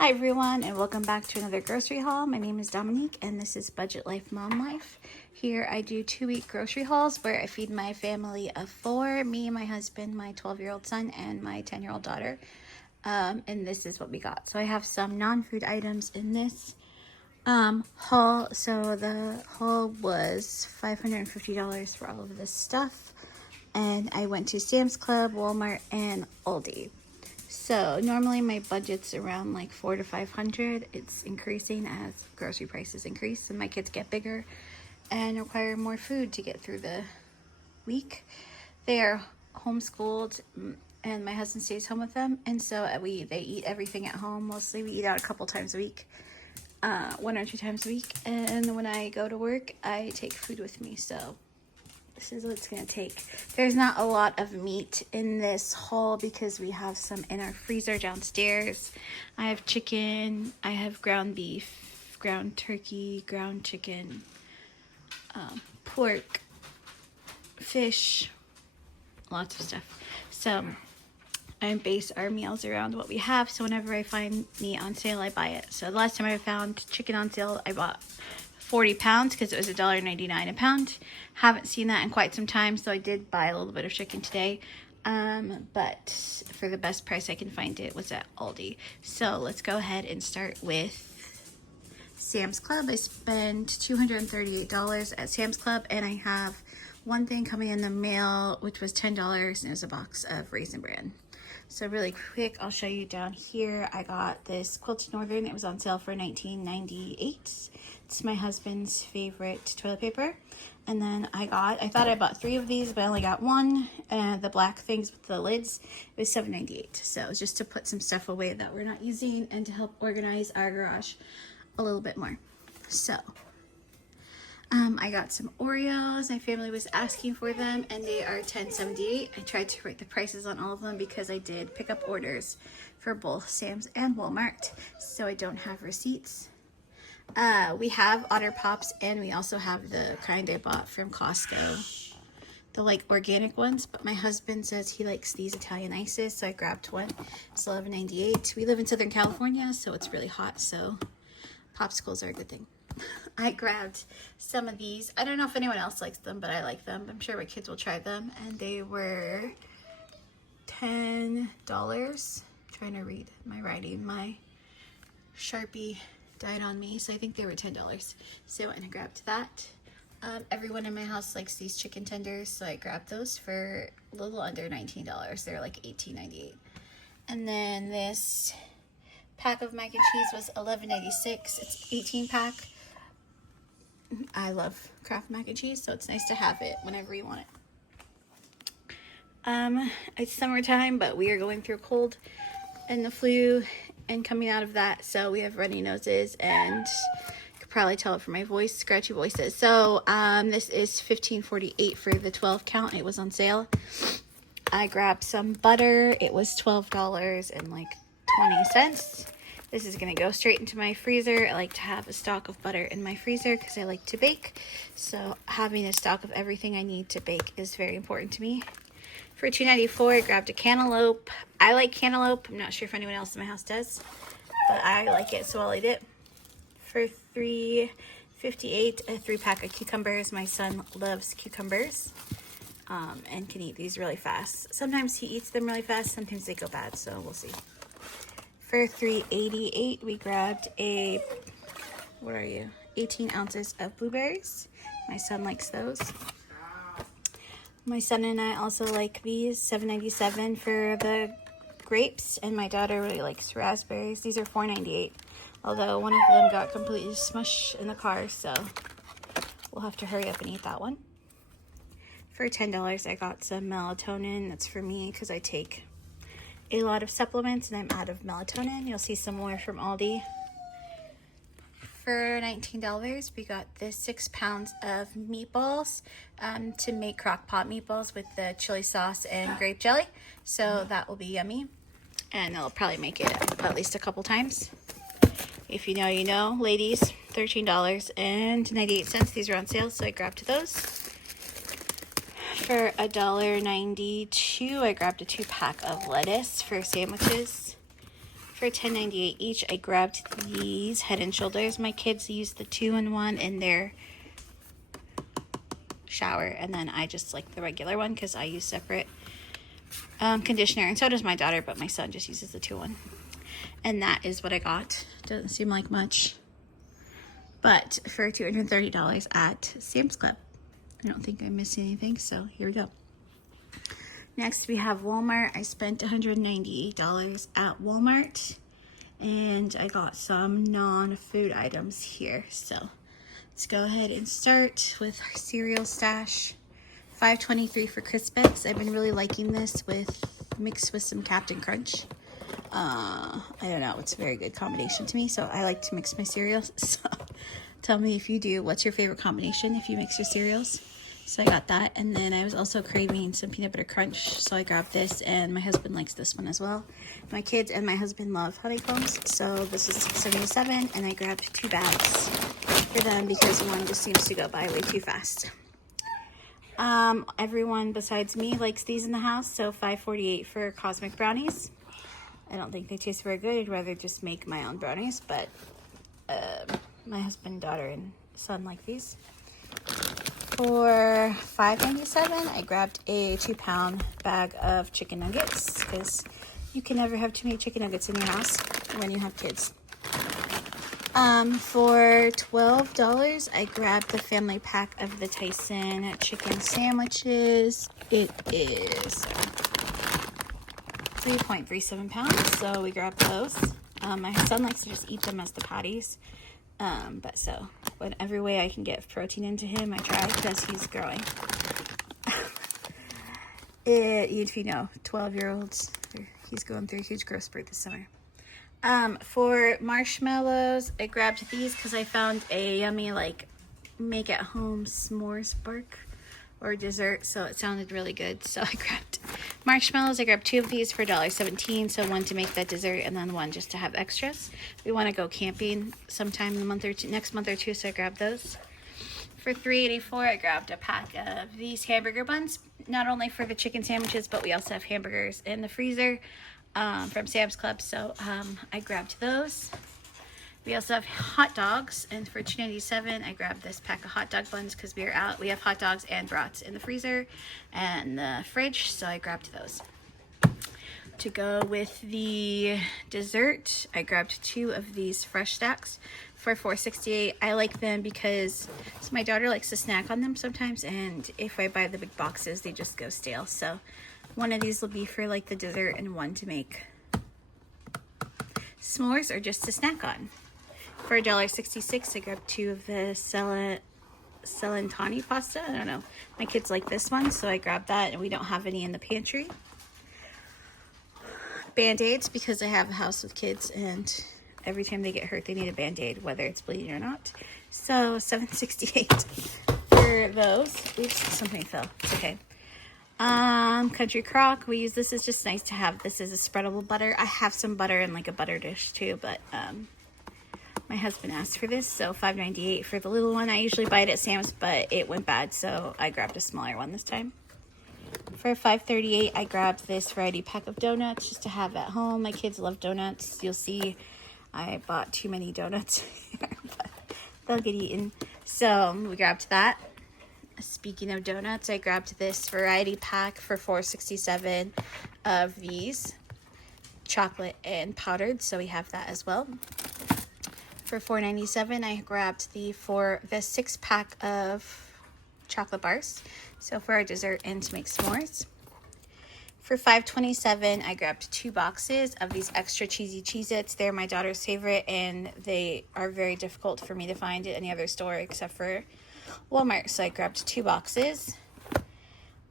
Hi everyone, and welcome back to another grocery haul. My name is Dominique and this is Budget Life Mom Life. Here I do 2-week grocery hauls where I feed my family of 4, me, my husband, my 12-year-old son, and my 10-year-old daughter. And this is what we got. So I have some non-food items in this haul. So the haul was $550 for all of this stuff. And I went to Sam's Club, Walmart, and Aldi. So normally my budget's around like $400 to $500. It's increasing as grocery prices increase and my kids get bigger and require more food to get through the week. They are homeschooled and my husband stays home with them, and so they eat everything at home. Mostly we eat out a couple times a week, 1 or 2 times a week, and when I go to work I take food with me. So this is what it's going to take. There's not a lot of meat in this haul because we have some in our freezer downstairs. I have chicken, I have ground beef, ground turkey, ground chicken, pork, fish, lots of stuff. So I base our meals around what we have. So whenever I find meat on sale, I buy it. So the last time I found chicken on sale, I bought 40 pounds because it was $1.99 a pound. Haven't seen that in quite some time, so I did buy a little bit of chicken today. But for the best price I can find, it was at Aldi. So let's go ahead and start with Sam's Club. I spent $238 at Sam's Club, and I have one thing coming in the mail, which was $10, and it was a box of Raisin Bran. So really quick, I'll show you down here. I got this Quilted Northern. It was on sale for $19.98. It's my husband's favorite toilet paper. And then I thought I bought 3 of these, but I only got 1. The black things with the lids, it was $7.98. So it was just to put some stuff away that we're not using and to help organize our garage a little bit more. So I got some Oreos. My family was asking for them, and they are $10.78. I tried to write the prices on all of them because I did pick up orders for both Sam's and Walmart, so I don't have receipts. We have Otter Pops, and we also have the kind I bought from Costco, the like organic ones, but my husband says he likes these Italian ices, so I grabbed one. It's $11.98. We live in Southern California, so it's really hot, so popsicles are a good thing. I grabbed some of these. I don't know if anyone else likes them, but I like them. I'm sure my kids will try them. And they were $10. Trying to read my writing. My Sharpie died on me, so I think they were $10. So I went and grabbed that. Everyone in my house likes these chicken tenders, so I grabbed those for a little under $19. They're like $18.98. And then this pack of mac and cheese was $11.96. It's 18 pack. I love Kraft mac and cheese, so it's nice to have it whenever you want it. It's summertime, but we are going through cold and the flu and coming out of that, so we have runny noses, and you could probably tell it from my voice, scratchy voices. So this is $15.48 for the 12 count. It was on sale. I grabbed some butter. It was $12 and like 20 cents. This is going to go straight into my freezer. I like to have a stock of butter in my freezer because I like to bake. So having a stock of everything I need to bake is very important to me. For $2.94, I grabbed a cantaloupe. I like cantaloupe. I'm not sure if anyone else in my house does, but I like it, so I'll eat it. For $3.58, a 3-pack of cucumbers. My son loves cucumbers and can eat these really fast. Sometimes he eats them really fast. Sometimes they go bad, so we'll see. For $3.88, we grabbed 18 ounces of blueberries. My son likes those. My son and I also like these, $7.97 for the grapes, and my daughter really likes raspberries. These are $4.98, although one of them got completely smushed in the car, so we'll have to hurry up and eat that one. For $10, I got some melatonin. That's for me because I take a lot of supplements and I'm out of melatonin. You'll see some more from Aldi. For $19, we got this 6 pounds of meatballs to make crock pot meatballs with the chili sauce and grape jelly. So that will be yummy, and I'll probably make it at least a couple times. If you know, you know. Ladies, $13.98. These are on sale, so I grabbed those. For $1.92, I grabbed a 2-pack of lettuce for sandwiches. For $10.98 each, I grabbed these Head and Shoulders. My kids use the 2-in-1 in their shower, and then I just like the regular one because I use separate conditioner, and so does my daughter, but my son just uses the 2-in-1. And that is what I got. Doesn't seem like much, but for $230 at Sam's Club. I don't think I missed anything, so here we go. Next, we have Walmart. I spent $198 at Walmart, and I got some non-food items here. So let's go ahead and start with our cereal stash. $5.23 for Crispix. I've been really liking this mixed with some Captain Crunch. I don't know, it's a very good combination to me, so I like to mix my cereals. So tell me if you do, what's your favorite combination if you mix your cereals? So I got that, and then I was also craving some peanut butter crunch, so I grabbed this, and my husband likes this one as well. My kids and my husband love honeycombs, so this is $6.77, and I grabbed 2 bags for them because one just seems to go by way too fast. Everyone besides me likes these in the house, so $5.48 for Cosmic Brownies. I don't think they taste very good. I'd rather just make my own brownies, but my husband, daughter, and son like these. For $5.97, I grabbed a 2-pound bag of chicken nuggets because you can never have too many chicken nuggets in your house when you have kids. For $12, I grabbed the family pack of the Tyson chicken sandwiches. It is 3.37 pounds, so we grabbed those. My son likes to just eat them as the patties. But so, in every way I can get protein into him, I try because he's growing. If you know, 12-year-olds, he's going through a huge growth spurt this summer. For marshmallows, I grabbed these because I found a yummy, make-at-home s'mores bark or dessert, so it sounded really good, so I grabbed marshmallows. I grabbed 2 of these for $1.17, so one to make that dessert and then one just to have extras. We want to go camping sometime in next month or two, so I grabbed those. For $3.84, I grabbed a pack of these hamburger buns, not only for the chicken sandwiches, but we also have hamburgers in the freezer from Sam's Club, so I grabbed those. We also have hot dogs, and for $2.97, I grabbed this pack of hot dog buns because we are out. We have hot dogs and brats in the freezer and the fridge, so I grabbed those. To go with the dessert, I grabbed 2 of these fresh stacks for $4.68. I like them because my daughter likes to snack on them sometimes, and if I buy the big boxes, they just go stale. So one of these will be for the dessert and one to make s'mores or just to snack on. For $1.66, I grabbed 2 of the Celentani pasta. I don't know. My kids like this one, so I grabbed that, and we don't have any in the pantry. Band-Aids, because I have a house with kids, and every time they get hurt, they need a Band-Aid, whether it's bleeding or not. So $7.68 for those. Oops, something fell. It's okay. Country Crock, we use this. It's just nice to have. This is a spreadable butter. I have some butter in a butter dish too, but my husband asked for this, so $5.98 for the little one. I usually buy it at Sam's, but it went bad, so I grabbed a smaller one this time. For $5.38, I grabbed this variety pack of donuts just to have at home. My kids love donuts. You'll see I bought too many donuts here, but they'll get eaten. So we grabbed that. Speaking of donuts, I grabbed this variety pack for $4.67 of these, chocolate and powdered, so we have that as well. For $4.97, I grabbed the 6-pack of chocolate bars, so for our dessert and to make s'mores. For $5.27, I grabbed 2 boxes of these extra cheesy Cheez-Its. They're my daughter's favorite, and they are very difficult for me to find at any other store except for Walmart, so I grabbed 2 boxes.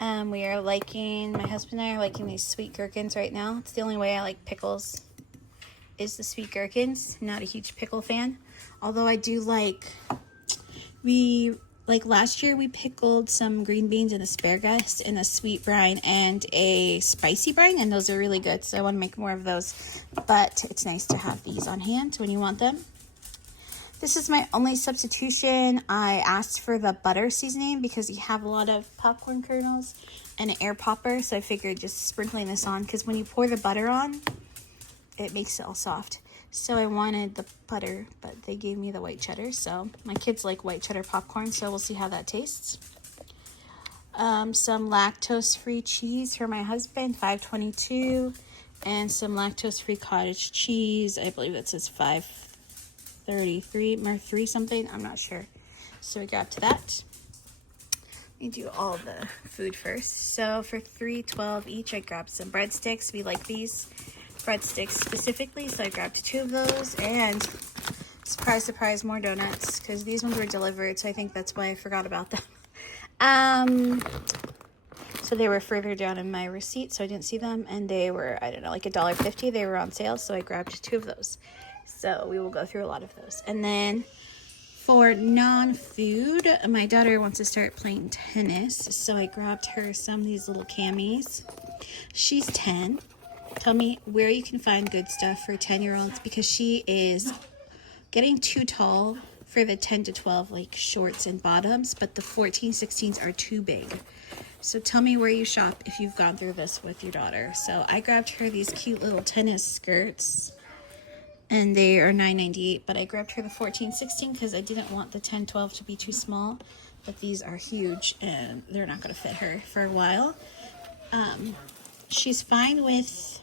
My husband and I are liking these sweet gherkins right now. It's the only way I like pickles is the sweet gherkins. Not a huge pickle fan, although I do last year we pickled some green beans and asparagus in a sweet brine and a spicy brine, and those are really good, so I want to make more of those, but it's nice to have these on hand when you want them. This is my only substitution. I asked for the butter seasoning because you have a lot of popcorn kernels and an air popper, so I figured just sprinkling this on, because when you pour the butter on, it makes it all soft. So I wanted the butter, but they gave me the white cheddar. So my kids like white cheddar popcorn, so we'll see how that tastes. Some lactose-free cheese for my husband, $5.22, and some lactose-free cottage cheese. I believe it says $5.33 or 3 something. I'm not sure. So we grabbed that. Let me do all the food first. So for $3.12 each, I grabbed some breadsticks. We like these breadsticks specifically, so I grabbed 2 of those. And surprise, surprise, more donuts, because these ones were delivered, so I think that's why I forgot about them. So they were further down in my receipt, so I didn't see them, and they were, I don't know, like $1.50. They were on sale, so I grabbed 2 of those. So we will go through a lot of those. And then for non-food, my daughter wants to start playing tennis, so I grabbed her some of these little camis. She's 10. Tell me where you can find good stuff for 10-year-olds, because she is getting too tall for the 10 to 12 like shorts and bottoms, but the 14, 16s are too big. So tell me where you shop if you've gone through this with your daughter. So I grabbed her these cute little tennis skirts, and they are $9.98, but I grabbed her the 14, 16 because I didn't want the 10, 12 to be too small, but these are huge and they're not going to fit her for a while. She's fine with,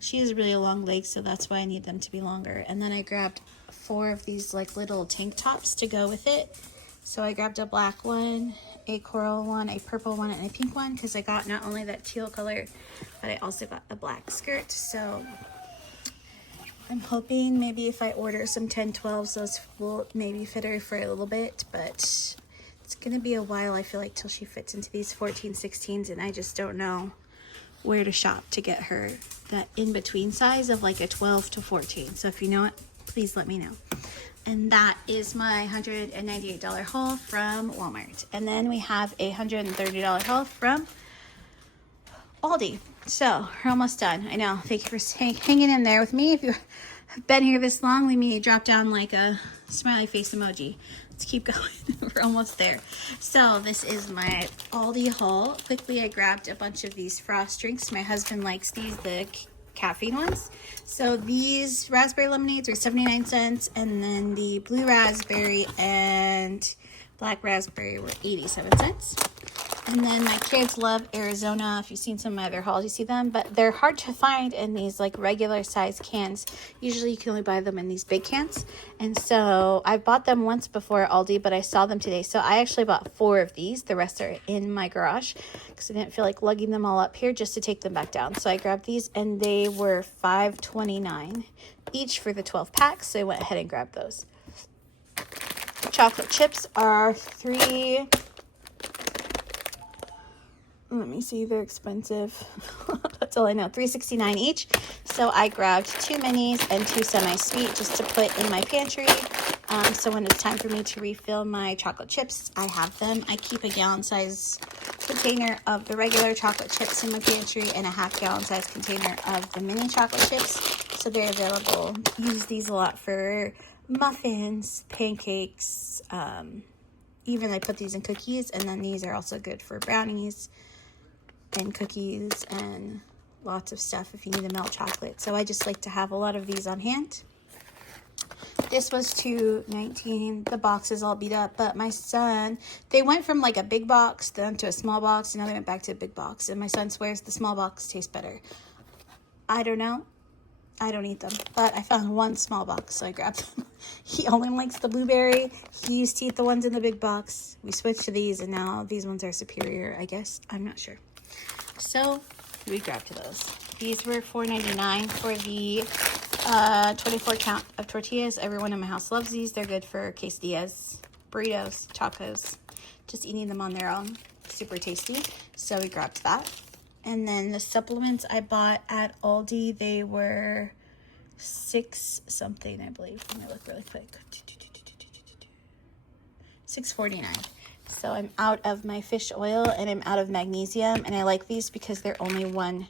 she has really long legs, so that's why I need them to be longer. And then I grabbed 4 of these like little tank tops to go with it. So I grabbed a black one, a coral one, a purple one, and a pink one, because I got not only that teal color, but I also got a black skirt. So I'm hoping maybe if I order some 10, 12s, those will maybe fit her for a little bit, but it's going to be a while, I feel like, till she fits into these 14, 16s, and I just don't know where to shop to get her that in-between size of like a 12 to 14. So if you know it, please let me know. And that is my $198 haul from Walmart. And then we have a $130 haul from Aldi. So we're almost done. I know. Thank you for hanging in there with me. If you have been here this long, leave me drop down like a smiley face emoji. Let's keep going. We're almost there. So this is my Aldi haul. Quickly, I grabbed a bunch of these frost drinks. My husband likes these, the caffeine ones. So these raspberry lemonades are 79 cents, and then the blue raspberry and black raspberry were 87 cents. And then my kids love Arizona. If you've seen some of my other hauls, you see them, but they're hard to find in these like regular size cans. Usually you can only buy them in these big cans. And so I bought them once before Aldi, but I saw them today. So I actually bought 4 of these. The rest are in my garage because I didn't feel like lugging them all up here just to take them back down. So I grabbed these, and they were $5.29 each for the 12 packs. So I went ahead and grabbed those. Chocolate chips are let me see, they're expensive. That's all I know. $3.69 each. So I grabbed 2 minis and 2 semi-sweet just to put in my pantry. So when it's time for me to refill my chocolate chips, I have them. I keep a gallon size container of the regular chocolate chips in my pantry and a half gallon size container of the mini chocolate chips. So they're available. Use these a lot for muffins, pancakes, even I put these in cookies, and then these are also good for brownies and cookies and lots of stuff if you need to melt chocolate. So I just like to have a lot of these on hand. This was $2.19. The box is all beat up, but my son, they went from like a big box then to a small box, and now they went back to a big box, and my son swears the small box tastes better. I don't know. I don't eat them, but I found one small box, so I grabbed them. He only likes the blueberry. He used to eat the ones in the big box. We switched to these, and now these ones are superior, I guess. I'm not sure. So we grabbed those. These were $4.99 for the 24 count of tortillas. Everyone in my house loves these. They're good for quesadillas, burritos, tacos. Just eating them on their own. Super tasty. So we grabbed that. And then the supplements I bought at Aldi, they were $6 something, I believe. Let me look really quick. $6.49. So I'm out of my fish oil, and I'm out of magnesium, and I like these because they're only one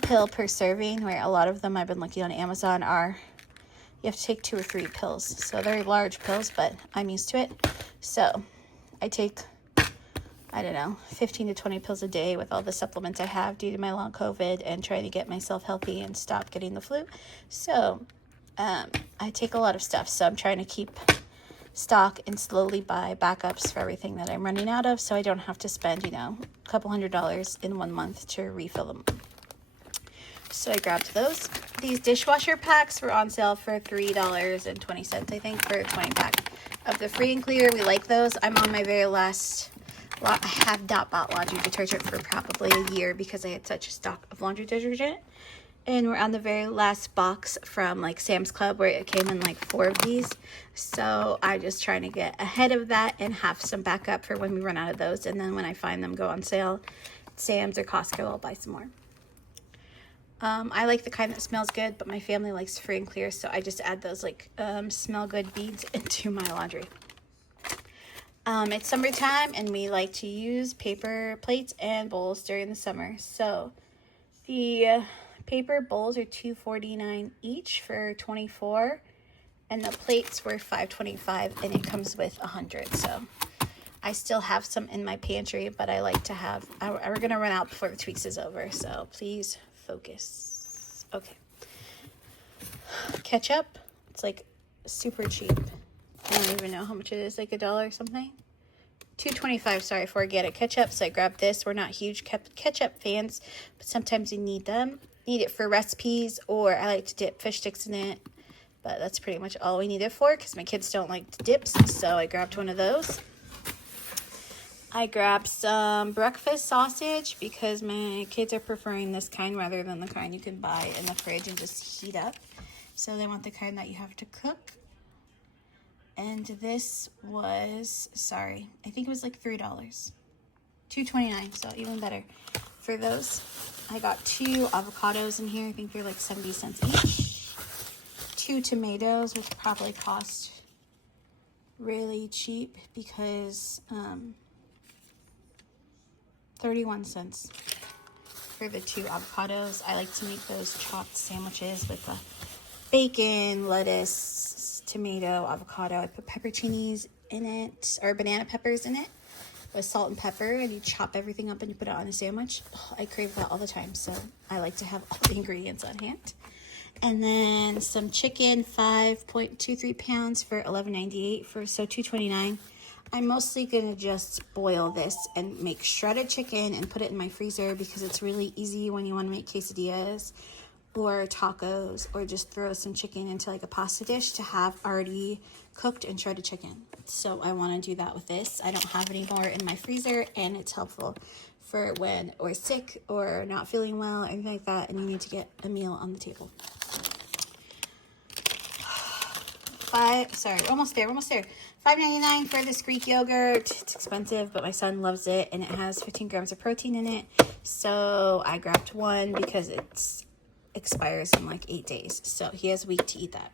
pill per serving, where a lot of them I've been looking on Amazon are you have to take 2 or 3 pills. So they're large pills, but I'm used to it. So I take I don't know, 15 to 20 pills a day with all the supplements I have due to my long COVID and trying to get myself healthy and stop getting the flu. So I take a lot of stuff. So I'm trying to keep stock and slowly buy backups for everything that I'm running out of, so I don't have to spend, a couple $100 in 1 month to refill them. So I grabbed those. These dishwasher packs were on sale for $3.20, I think, for a 20 pack of the free and clear. We like those. I'm on my very last I have not bought laundry detergent for probably a year because I had such a stock of laundry detergent. And we're on the very last box from like Sam's Club where it came in like 4 of these. So I'm just trying to get ahead of that and have some backup for when we run out of those. And then when I find them go on sale at Sam's or Costco, I'll buy some more. I like the kind that smells good, but my family likes free and clear. So I just add those like smell good beads into my laundry. It's summertime and we like to use paper plates and bowls during the summer. So the paper bowls are $2.49 each for 24, and the plates were $5.25, and it comes with 100. So I still have some in my pantry, but I like to have. We're gonna run out before the tweaks is over. So please focus. Okay. Ketchup. It's like super cheap. I don't even know how much it is. Like $1 or something. $2.25. Sorry, forget it. Ketchup. So I grabbed this. We're not huge ketchup fans, but sometimes you need them. Need it for recipes, or I like to dip fish sticks in it, but that's pretty much all we need it for because my kids don't like dips. So I grabbed one of those. I grabbed some breakfast sausage because my kids are preferring this kind rather than the kind you can buy in the fridge and just heat up. So they want the kind that you have to cook. And this was, sorry, I think it was like $3. $2.29, so even better for those. I got 2 avocados in here. I think they're like 70 cents each. 2 tomatoes, which probably cost really cheap because 31 cents for the 2 avocados. I like to make those chopped sandwiches with the bacon, lettuce, tomato, avocado. I put pepperoncinis in it, or banana peppers in it, with salt and pepper, and you chop everything up and you put it on a sandwich. Oh, I crave that all the time, so I like to have all the ingredients on hand. And then some chicken, 5.23 pounds for $11.98 for $2.29. I'm mostly gonna just boil this and make shredded chicken and put it in my freezer because it's really easy when you want to make quesadillas or tacos, or just throw some chicken into like a pasta dish to have already cooked and shredded chicken. So I want to do that with this. I don't have any more in my freezer, and it's helpful for when we're sick or not feeling well or anything like that and you need to get a meal on the table. Almost there. $5.99 for this Greek yogurt. It's expensive, but my son loves it, and it has 15 grams of protein in it. So I grabbed one because it expires in like 8 days. So he has a week to eat that.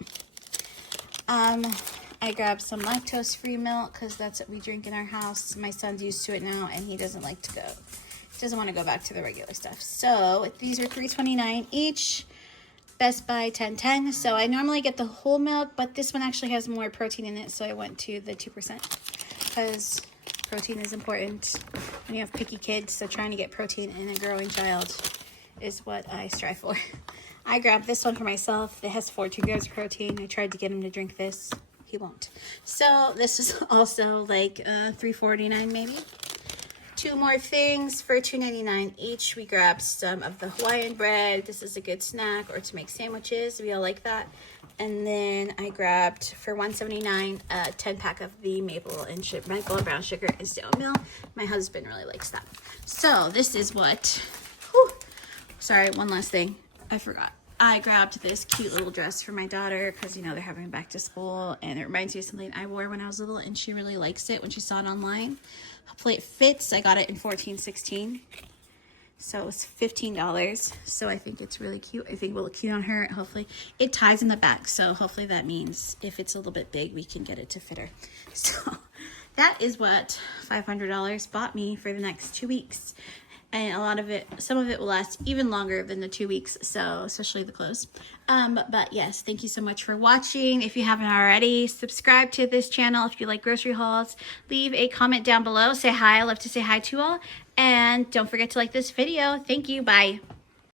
I grabbed some lactose-free milk because that's what we drink in our house. My son's used to it now, and he doesn't like to go. Doesn't want to go back to the regular stuff. So these are $3.29 each. Best Buy 10/10. So I normally get the whole milk, but this one actually has more protein in it, so I went to the 2% because protein is important when you have picky kids. So trying to get protein in a growing child is what I strive for. I grabbed this one for myself. It has 14 grams of protein. I tried to get him to drink this. He won't. So this is also like $3.49 maybe. 2 more things for $2.99 each. We grabbed some of the Hawaiian bread. This is a good snack or to make sandwiches. We all like that. And then I grabbed for $1.79 a 10-pack of the maple and brown sugar and oatmeal. My husband really likes that. So this is what. Sorry, one last thing. I forgot. I grabbed this cute little dress for my daughter because, they're having back to school, and it reminds me of something I wore when I was little, and she really likes it when she saw it online. Hopefully it fits. I got it in 14/16, so it's $15. So I think it's really cute. I think it will look cute on her. Hopefully it ties in the back, so hopefully that means if it's a little bit big, we can get it to fit her. So that is what $500 bought me for the next 2 weeks. and a lot of it, some of it will last even longer than the 2 weeks, so especially the clothes. But yes, thank you so much for watching. If you haven't already, subscribe to this channel if you like grocery hauls. Leave a comment down below. Say hi. I love to say hi to all. And don't forget to like this video. Thank you. Bye.